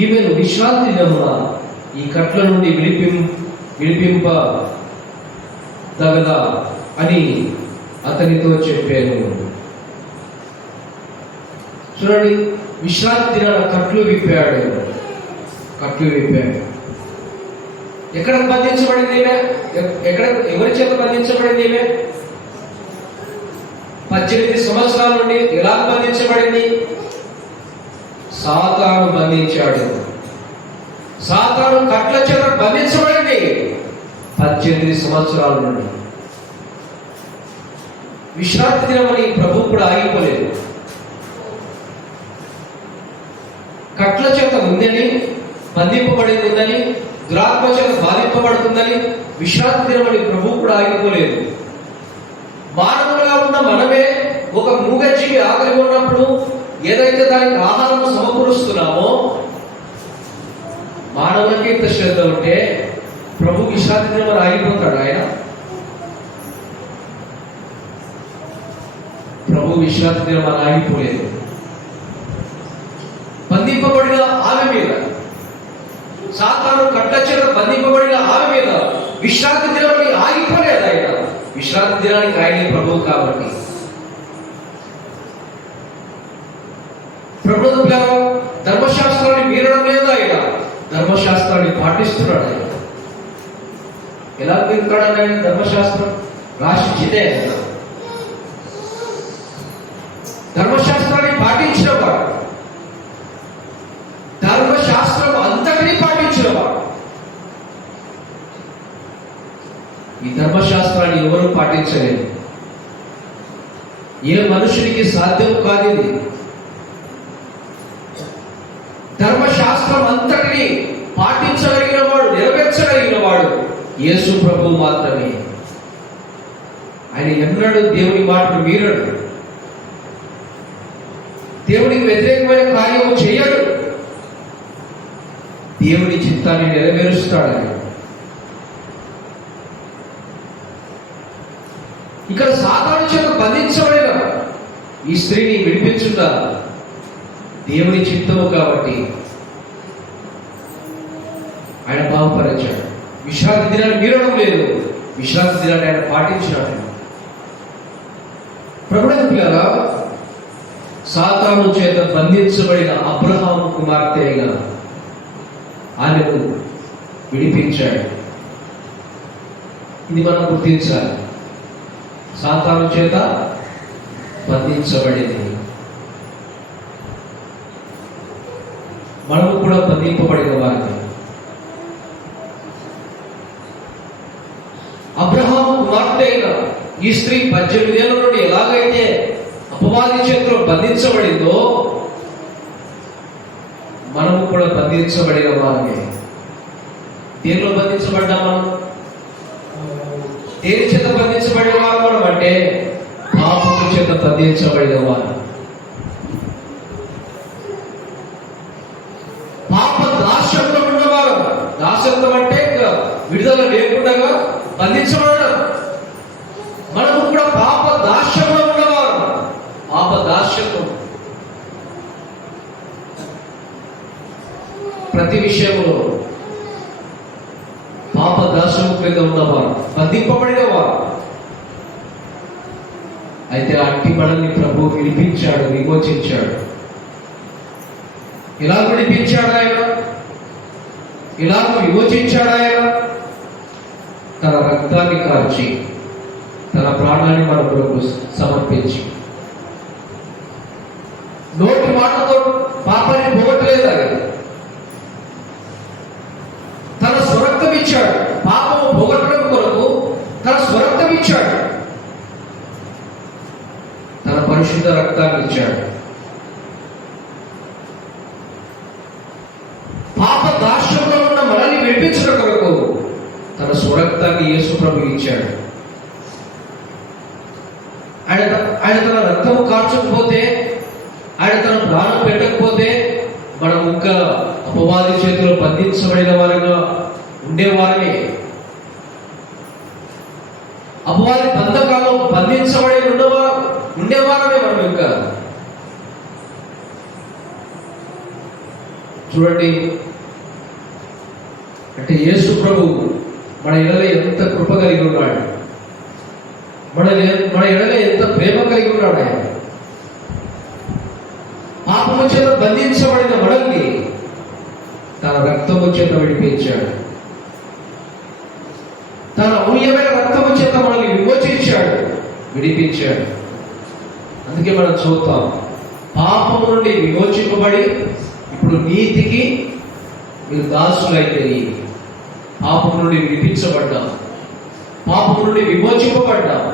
ఈమెను విశ్రాంతి దినమున ఈ కట్ల నుండి విడిపింప తగదా అని అతనితో చెప్పాను. చూడండి, విశ్రాంతి దినాన కట్లు విప్పాడు. ఎక్కడ బంధించబడింది ఈమె? ఎవరి చేత బంధించబడింది ఈమె? 18 సంవత్సరాల నుండి ఎలా బంధించబడింది? సాతాను బంధించాడు. సాతాను కట్ల చేత బంధించబడింది 18 సంవత్సరాల నుండి. విశ్రాంతి దినమని ప్రభు కూడా ఆగిపోలేదు. కట్ల చేత ఉందని, బంధింపబడింది ఉందని, దురాత్మ చేత బాధింపబడుతుందని విశ్రాంతి దినమని ప్రభు కూడా ఆగిపోలేదు. మానవులుగా ఉన్న మనమే ఒక మూగజీవి ఆకలి ఉన్నప్పుడు ఏదైతే దానికి ఆహారం సమకూరుస్తున్నామో, మానవులకి ఇంత శ్రద్ధ ఉంటే ప్రభు విశ్రాంతి దినం ఆగిపోతాడు. ప్రభు విశ్రాంతి దినం ఆగిపోలేదు. బంధింపబడిన ఆమె మీద, సాతాను కట్ల చేత బంధింపబడిన ఆమె మీద విశ్రాంతి దినాన్ని ఆగిపోలేదు. ఆయన విశ్రాంతి దినానికి ఆయనే ప్రభువు కాబట్టి. ప్రభుత్వ ధర్మశాస్త్రాన్ని మీరడం లేదు, ఆయన ధర్మశాస్త్రాన్ని పాటిస్తున్నాడు. ఆయన ఎలా మీరుతాడని ఆయన ధర్మశాస్త్రం రాసిచ్చితే ధర్మశాస్త్రాన్ని పాటించినవాడు, ధర్మశాస్త్రం అంతటినీ పాటించినవాడు. ఈ ధర్మశాస్త్రాన్ని ఎవరు పాటించలేదు. ఏ మనుషునికి సాధ్యం కాదు ఇది. ధర్మశాస్త్రం అంతటినీ పాటించగలిగిన వాడు, నెరవేర్చగలిగిన వాడు యేసు ప్రభువు మాత్రమే. ఆయన ఎన్నడూ దేవుని మాటను మీరడు, దేవునికి వ్యతిరేకమైన కార్యము చేయడు, దేవుని చిత్తాన్ని నెరవేరుస్తాడు. ఇక్కడ సాతాను చేత బంధించబడిన ఈ స్త్రీని విడిపించుట దేవుని చిత్తము కాబట్టి ఆయన బాగుపరిచాడు. విశ్రాంతి దినాన్ని మీరడం లేదు, విశ్రాంతి దినాన్ని ఆయన పాటించాడు. ప్రభుత్వ పిల్లరా, సాతాను చేత బంధించబడిన అబ్రహాము కుమార్తె అయిన ఆమెను విడిపించాడు. ఇది మనం గుర్తించాలి. సాతాను చేత బంధించబడింది, మనము కూడా బంధింపబడిన వారిని. అబ్రహాము కుమార్తె అయిన ఈ స్త్రీ 18 ఏళ్ల నుండి ఎలాగైతే అపవాది చేతిలో బంధించబడిందో, మనము కూడా బంధించబడిన వారమే. దేనిలో బంధించబడ్డా మనం? దేని చేత బంధించబడిన వారు మనం అంటే పాపము చేత బంధించబడిన వారు. పాప దాస్యంలో ఉన్నవారు. దాస్యత్వం అంటే విడుదల లేకుండా బంధించబడడం. మనము కూడా పాప దాస్యంలో ఉన్నవారు. పాప దాస్యత్వం ప్రతి విషయంలో పాప దాస్యము క్రింద ఉన్నవారు, బంధింపబడిన వారు. అయితే అట్టి మనల్ని ప్రభు విడిపించాడు, విమోచించాడు. ఇలా విడిపించాడు ఆయన, ఇలా విమోచించాడు ఆయన. తన రక్తాన్ని కార్చి, తన ప్రాణాన్ని మన కొరకు సమర్పించి, నోటి మాటతో పాపాన్ని పోగొట్టలేదు ఆయన. తన స్వరక్తం ఇచ్చాడు. పాపము పోగొట్టడం కొరకు తన స్వరక్తం ఇచ్చాడు. తన పరిశుద్ధ రక్తాన్ని ఇచ్చాడు. పాప దాస్యంలో ఉన్న మనల్ని విడిపించడం కొరకు తన స్వరక్తాన్ని యేసు ప్రభు ఇచ్చాడు. ఆయన తన రక్తము కార్చకపోతే, ఆయన తన ప్రాణం పెట్టకపోతే మనం ఇంకా అపవాది చేతిలో బంధించబడిన వారిగా ఉండేవారమే. అపవాది బంధకాల్లో బంధించబడి ఉండేవారమే మనం ఇంకా. చూడండి, అంటే యేసు ప్రభు మన ఎడల ఎంత కృప కలిగి ఉన్నాడు, మన ఎడల ఎంత ప్రేమ కలిగి ఉన్నాడు. ఆయన పాపము చేత బంధించబడిన మనల్ని తన రక్తము చేత విడిపించాడు. తన అమూల్యమైన రక్తము చేత మనల్ని విమోచించాడు, విడిపించాడు. అందుకే మనం చూస్తాం, పాపము నుండి విమోచింపబడి ఇప్పుడు నీతికి మీరు దాసులైతే పాపము నుండి విడిపించబడ్డాం, పాపము నుండి విమోచింపబడ్డాం.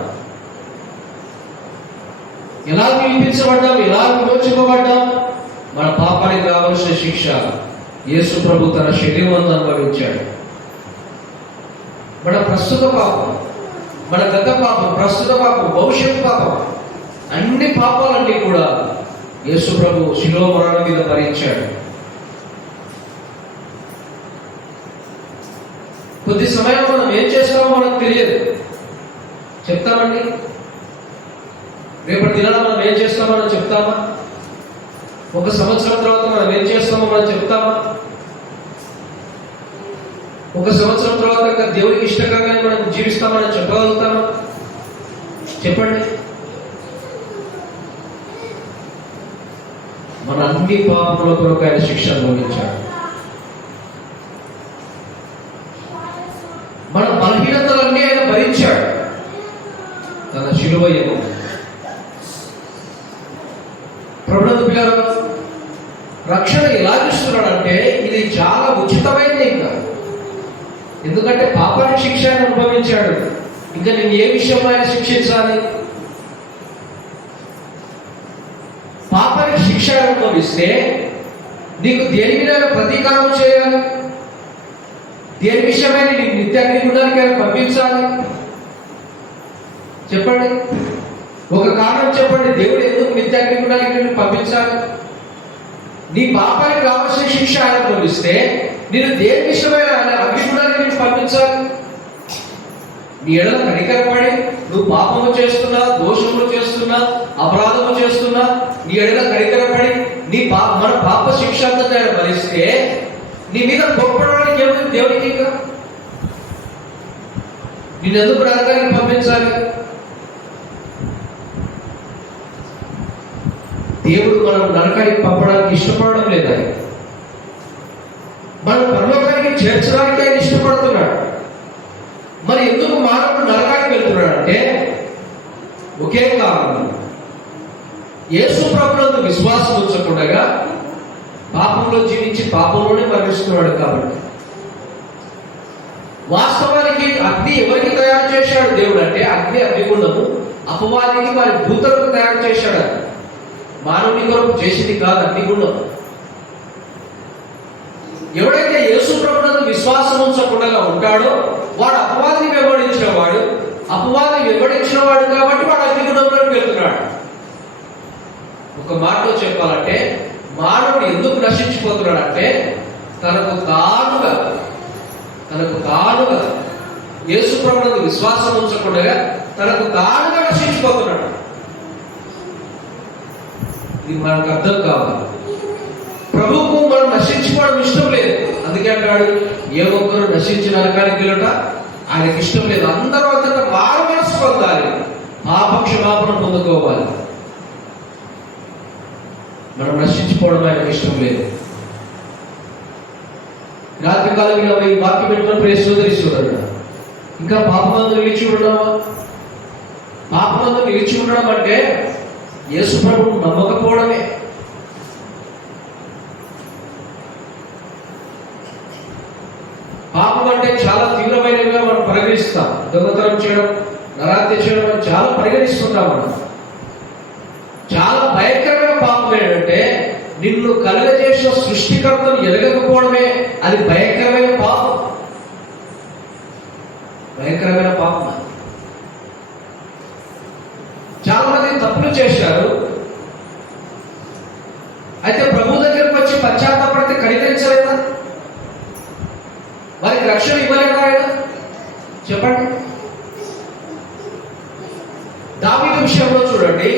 ఎలా విడిపించబడ్డాం, ఎలా విమోచింపబడ్డాం? మన పాపానికి కావలసిన శిక్ష యేసు ప్రభు తన శరీరం అనుభవించాడు. మన ప్రస్తుత పాపం, మన గత పాపం, ప్రస్తుత పాపం, భవిష్యత్ పాపం, అన్ని పాపాలన్నీ కూడా యేసు ప్రభు శిలువ మరణం మీద భరించాడు. కొద్ది సమయం మనం ఏం చేస్తామో మనకు తెలియదు. చెప్తామండి, రేపటి దినాన మనం ఏం చేస్తామో మనం చెప్తామా? ఒక సంవత్సరం తర్వాత మనం ఏం చేస్తామో మనం చెప్తామా? ఒక సంవత్సరం తర్వాత ఇంకా దేవుడికి ఇష్టంగా మనం జీవిస్తామని చెప్పగలుగుతామా? చెప్పండి. మన అన్ని పాపముల కొరకు ఆయన శిక్ష అనుభవించాడు. మన బలహీనతలన్నీ ఆయన భరించాడు తన శిలువ ఎముక. ప్రభునందు పిల్లలు, రక్షణ ఎలా ఇస్తున్నాడంటే ఇది చాలా ఉచితమైనది. ఇంకా ఎందుకంటే పాపానికి శిక్ష ఆయన అనుభవించాడు, ఇంకా నేను ఏ విషయంలో ఆయన శిక్షించాలి? పాపానికి శిక్ష అనుభవిస్తే నీకు దేని మీద ప్రతీకారం చేయాలి? దేని విషయమైన నీకు నిత్యాగ్నిగుండానికి ఆయన పంపించాలి? చెప్పండి, ఒక కారణం చెప్పండి. దేవుడు ఎందుకు నిత్యాగ్నిగుండానికి నిన్ను పంపించాలి? నీ పాపానికి కావాల్సిన శిక్ష ఆయన అనుభవిస్తే నేను దేని విషయమైన ఆయన అగ్నిగుండానికి నిన్ను పంపించాలి? నీ ఎడల కనికరపడి నువ్వు పాపము చేస్తున్నా, దోషములు చేస్తున్నా, అపరాధము చేస్తున్నా, నీ ఎడల కనికరపడి మన పాప శిక్ష అంతా ఆయన భరిస్తే నీ మీద గొప్పడానికి ఏమైంది దేవుడికి? ఇంకా నిన్నెందుకు నరకానికి పంపించాలి? దేవుడు మనం నరకానికి పంపడానికి ఇష్టపడడం లేదా? మనం పరలోకానికి చేర్చడానికి ఆయన ఇష్టపడుతున్నాడు. మరి ఎందుకు మానవుడు నరకానికి వెళ్తున్నాడు అంటే ఒకే కారణం, యేసు ప్రభువునందు విశ్వాసం ఉంచకుండా పాపంలో జీవించి పాపంలోనే మరణిస్తున్నాడు. కాబట్టి వాస్తవానికి అగ్ని ఎవరికి తయారు చేశాడు దేవుడు అంటే అగ్నిగుండము అపవాదికి వారి దూతలకు తయారు చేశాడు. మానవుని కొరకు చేసింది కాదు అగ్నిగుండం. ఎవడైతే యేసు ప్రభువునందు విశ్వాసం ఉంచకుండా ఉంటాడో వాడు అపవాదిని వెంబడించిన వాడు. అపవాదిని వెంబడించిన వాడు కాబట్టి వాడు అగ్నిగుండంలోకి వెళ్తున్నాడు. ఒక మాటలో చెప్పాలంటే మానవుడు ఎందుకు నశించిపోతున్నాడంటే తనకు తానుగా యేసు ప్రభువునందు విశ్వాసం ఉంచకుండా తనకు తానుగా నశించిపోతున్నాడు. ఇది మనకు అర్థం కావాలి. ప్రభువుకు మనం నశించుకోవడం ఇష్టం లేదు. అందుకే అంటాడు, ఏ ఒక్కరు నశించిన నరకానికి వెళ్ళట ఆయనకి ఇష్టం లేదు. అందరూ అంతటా మారు మనసు పొందాలి, పాప క్షమాపణ పొందుకోవాలి. మనం నశించుకోవడం ఆయనకు ఇష్టం లేదు. రాత్రి కాలం ఇలా ఈ వాక్యం పెట్టినప్పుడు సోదరిస్తున్నాడు, ఇంకా పాపమందు నిలిచి ఉండడమా? పాపమందు నిలిచి ఉండడం అంటే యేసు ప్రభువును నమ్మకపోవడమే. పాపం అంటే చాలా తీవ్రమైనవిగా మనం పరిగణిస్తాం. దొంగతనం చేయడం, నరహత్య చేయడం అని చాలా పరిగణిస్తుంటాం. మనం చాలా భయంకరమైన పాపం ఏంటంటే నిన్ను కలుగజేసిన సృష్టికర్తను ఎరగకపోవడమే. అది భయంకరమైన పాపం. భయంకరమైన పాపం. చాలా మంది తప్పులు చేశారు. అయితే ప్రభు దగ్గరకు వచ్చి పశ్చాత్తాపడితే కనికరించలేదా? వారికి రక్షణ ఇవ్వలేదా ఆయన? చెప్పండి. దావీదు విషయంలో చూడండి,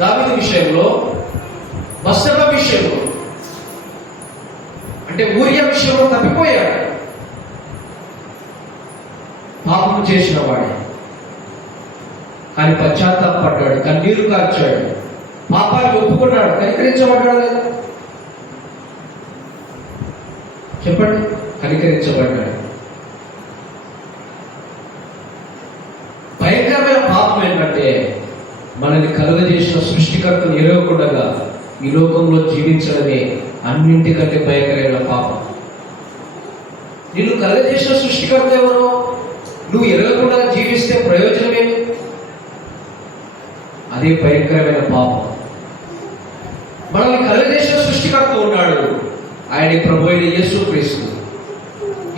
దావీదు విషయంలో, బత్షెబ విషయంలో, అంటే ఊరియా విషయంలో తప్పిపోయాడు. పాపం చేసిన వాడే, కానీ పశ్చాత్తాపడ్డాడు, కన్నీరు కార్చాడు, పాపాలు ఒప్పుకున్నాడు, కనికరించబడ్డాడు లేదా? చెప్పండి. కనికరించబడ్డాడు. భయంకరమైన పాపం ఏంటంటే మనల్ని కలుగజేసిన సృష్టికర్తను ఎరగకుండా ఈ లోకంలో జీవించడమే అన్నింటికంటే భయంకరమైన పాపం. నిన్ను కలుగజేసిన సృష్టికర్త ఎవరో నువ్వు ఎరగకుండా జీవిస్తే ప్రయోజనమేమి? అదే భయంకరమైన పాపం. మనల్ని కలుగజేసిన సృష్టికర్త ఉన్నాడు, ఆయన ప్రభు అయిన యేసుక్రీస్తు.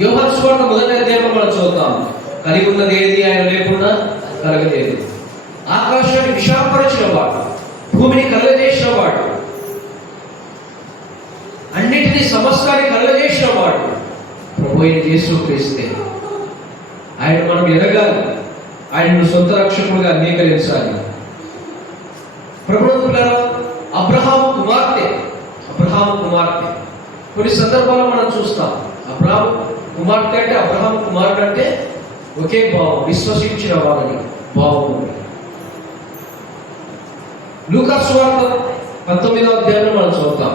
యోహాను సువార్త 1వ అధ్యాయంలో మనం చూద్దాం, కలిగి ఉన్నది ఏది ఆయన లేకుండా కలగలేదు. ఆకాశాన్ని విశాలపరిచిన వాడు, భూమిని కలగజేసిన వాడు, అన్నిటినీ సమస్తాన్ని కలగజేసిన వాడు ప్రభు అయిన యేసుక్రీస్తే. ఆయన మనం ఎరగాలి, ఆయనను సొంత రక్షకుడిగా అంగీకరించాలి. ప్రభుత్వ అబ్రహాము కుమార్తె కొన్ని సందర్భాల్లో మనం చూస్తాం. అబ్రహాము కుమార్తె అంటే, అబ్రహాము కుమారుడు అంటే ఒకే భావం, విశ్వసించిన వాళ్ళని భావం ఉంది. లూకా సువార్త 19వ అధ్యాయంలో మనం చూద్దాం.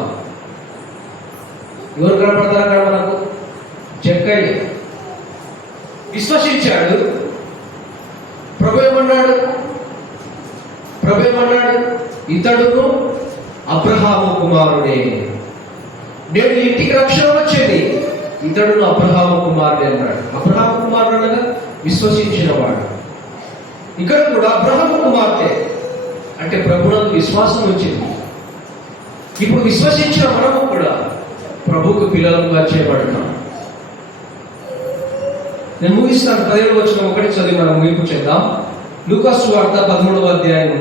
ఎవరు కనపడతారు అక్కడ మనకు? జక్కయ్య విశ్వసించాడు. ప్రభు ఏమన్నాడు? ఇతడును అబ్రహాము కుమారుడే, నేను ఇంటికి రక్షణ వచ్చేది, ఇతడును అబ్రహాము కుమారుడే అన్నాడు. అబ్రహాము కుమారుడు అనగా విశ్వసించిన వాడు. ఇక్కడ కూడా అబ్రహాము కుమార్తె అంటే ప్రభువునందు విశ్వాసం వచ్చింది. ఇప్పుడు విశ్వసించిన మనము కూడా ప్రభువుకు పిల్లలుగా చేయబడతాం. నేను ముగిస్తాను. 17వ వచనం ఒకటి చదివి మనం ముగింపు చేద్దాం. లూకా సువార్త 13వ అధ్యాయం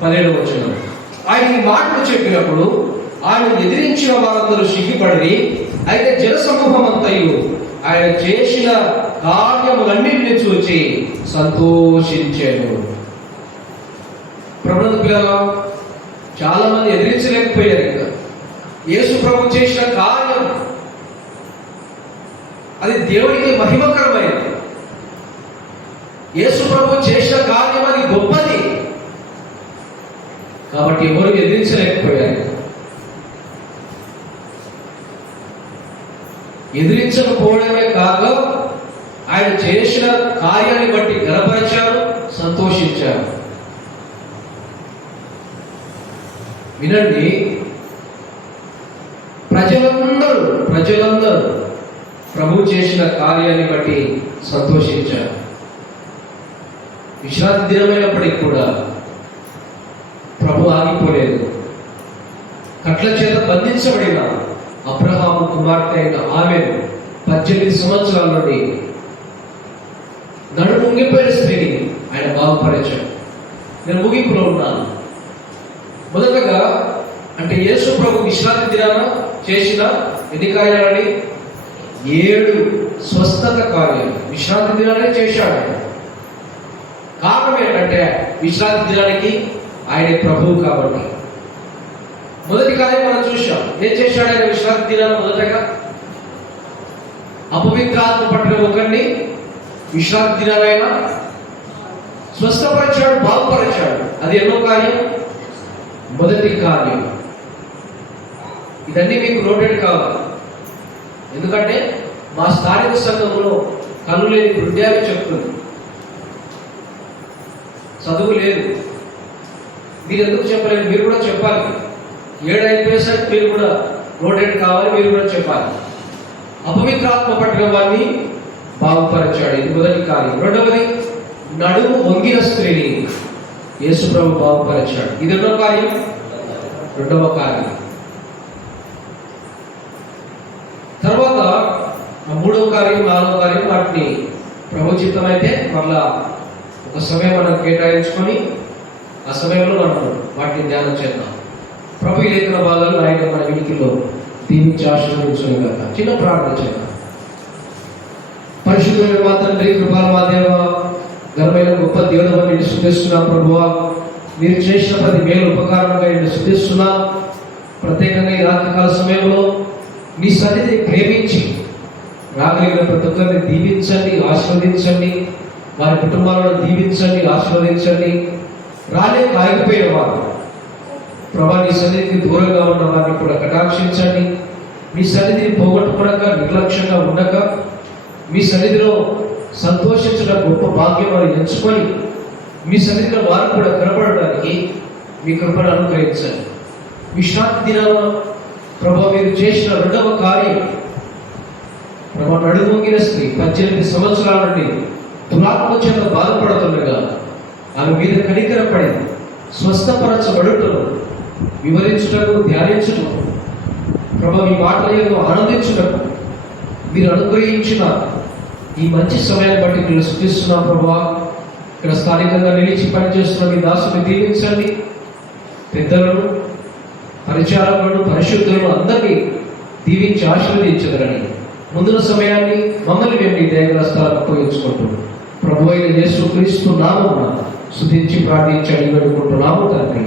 17వ వచనం. ఆయన ఈ మాటలు చెప్పినప్పుడు ఆయన ఎదిరించిన వారందరూ సిగ్గుపడి, అయితే జనసమూహం అంతయు ఆయన చేసిన కార్యములన్నింటినీ చూచి సంతోషించారు. ప్రభుత్వ పిల్లలు చాలా మంది ఎదిరించలేకపోయారు. ఇంకా యేసు ప్రభు చేసిన కార్యం అది దేవుడికి మహిమకరమైనది. యేసు ప్రభు చేసిన కార్యం అది గొప్పది కాబట్టి ఎవరు ఎదిరించలేకపోయారు. ఎదిరించకపోవడమే కాక ఆయన చేసిన కార్యాన్ని బట్టి గర్వపరిచారు, సంతోషించారు. వినండి, ప్రజలందరూ ప్రభు చేసిన కార్యాన్ని బట్టి సంతోషించారు. విశ్రాంతి దినమైనప్పటికీ కూడా ప్రభు ఆగిపోలేదు. కట్ల చేత బంధించబడిన అబ్రహాము కుమార్తె అయిన ఆమె 18 సంవత్సరాల నుండి నడుముంగిపోయిన స్త్రీని ఆయన బాగుపరిచాడు. నేను ముగింపులో ఉన్నాను. మొదటగా అంటే యేసు ప్రభు విశ్రాంతి దినాన చేసిన ఎన్ని కార్యాలని? 7 స్వస్థత కార్యాలు విశ్రాంతి దినానే చేశాడు. కారణం ఏంటంటే విశ్రాంతి దినానికి ఆయన ప్రభువు కాబట్టి. మొదటి కార్యం మనం చూసాం. ఏం చేశాడు ఆయన విశ్రాంతి దినాన? మొదటగా అపవిత్రాత్మ పట్టిన ఒకరిని విశ్రాంతి దినాలైన స్వస్థపరిచాడు, బాగుపరిచాడు. అది ఎన్నో కార్యం? మొదటి కార్యం. ఇదన్నీ మీకు నోటెడ్ కావాలి. ఎందుకంటే మా స్థానిక సంఘంలో కళ్ళు లేని హృదయాలు చెప్తుంది, చదువు లేదు. మీరు ఎందుకు చెప్పలేదు? మీరు కూడా చెప్పాలి. 7 అయిపోయేసరికి మీరు కూడా నోటెడ్ కావాలి, మీరు కూడా చెప్పాలి. అపవిత్రాత్మ పట్టిన వారిని బాగుపరిచాడు. ఇది మొదటి కార్యం. రెండవది, నడుము వంగిన స్త్రీని యేసు ప్రభు బాగుపరిచాడు. ఇది ఎన్నో కార్యం? రెండవ కార్యం. తర్వాత మూడవ కార్యం, నాలుగవ కార్యం వాటిని ప్రభుచితమైతే మళ్ళా ఒక సమయం మనం కేటాయించుకొని ఆ సమయంలో మనం వాటిని ధ్యానం చేద్దాం. ప్రభు లేఖన భాగాలు ఆయన మన వినికిలో దీవించి ఆశీర్వదించుగాక. చిన్న ప్రార్థన చేద్దాం. పరిశుద్ధుడైన మా తండ్రి, కృపాల మా దేవ, ఘనమైన గొప్ప దేవుడని నేను స్తుతిస్తున్నా. ప్రభువా, మీరు చేసిన ప్రతి మేలు ఉపకారంగా నేను స్తుతిస్తున్నా. ప్రత్యేకంగా ఈ రాత్రికాల సమయంలో నీ సన్నిధిని ప్రేమించి రాగలిగిన ప్రతి ఒక్కరిని దీవించండి, ఆశీర్వదించండి. వారి కుటుంబాలను దీవించండి, ఆశీర్వదించండి. రాలేక ఆగిపోయిన వారు ప్రభా, నీ సన్నిధికి దూరంగా ఉన్న వారిని కూడా కటాక్షించండి. మీ సన్నిధిని పోగొట్టుకోనక, నిర్లక్ష్యంగా ఉండక, మీ సన్నిధిలో సంతోషించడం గొప్ప భాగ్యం వారు ఎంచుకొని మీ సన్నిధిలో వారు కూడా కనపడడానికి మీ కృపను అనుగ్రహించండి. విశ్రాంతి దినాల ప్రభా, మీరు చేసిన రెండవ కార్యం, ప్రభా, నడుమొంగిన స్త్రీ 18 సంవత్సరాల నుండి దురాత్మ చేత బాధపడుతుండగా ఆమె మీద కనికరపడి స్వస్థపరచబడుటను వివరించుటకు, ధ్యానించుటకు, ప్రభా, మీ మాటలను ఆనందించుటకు మీరు అనుగ్రహించిన ఈ మంచి సమయాన్ని బట్టి నేను స్తుతిస్తున్నా. ప్రభా, ఇక్కడ స్థానికంగా నిలిచి పనిచేస్తున్న మీ దాసుని దీవించండి. పెద్దలను, పరిచారకులను, పరిశుద్ధులను అందరినీ దీవించి ఆశీర్వదించగలని ముందున్న సమయాన్ని మమ్మల్ని మేము మీ దైవస్థాలకు ఉపయోగించుకుంటున్నాం. ప్రభు అయిన యేసు క్రీస్తు నామమున స్తుతించి ప్రార్థించి అడిగి వేడుకుంటున్నాము తండ్రి.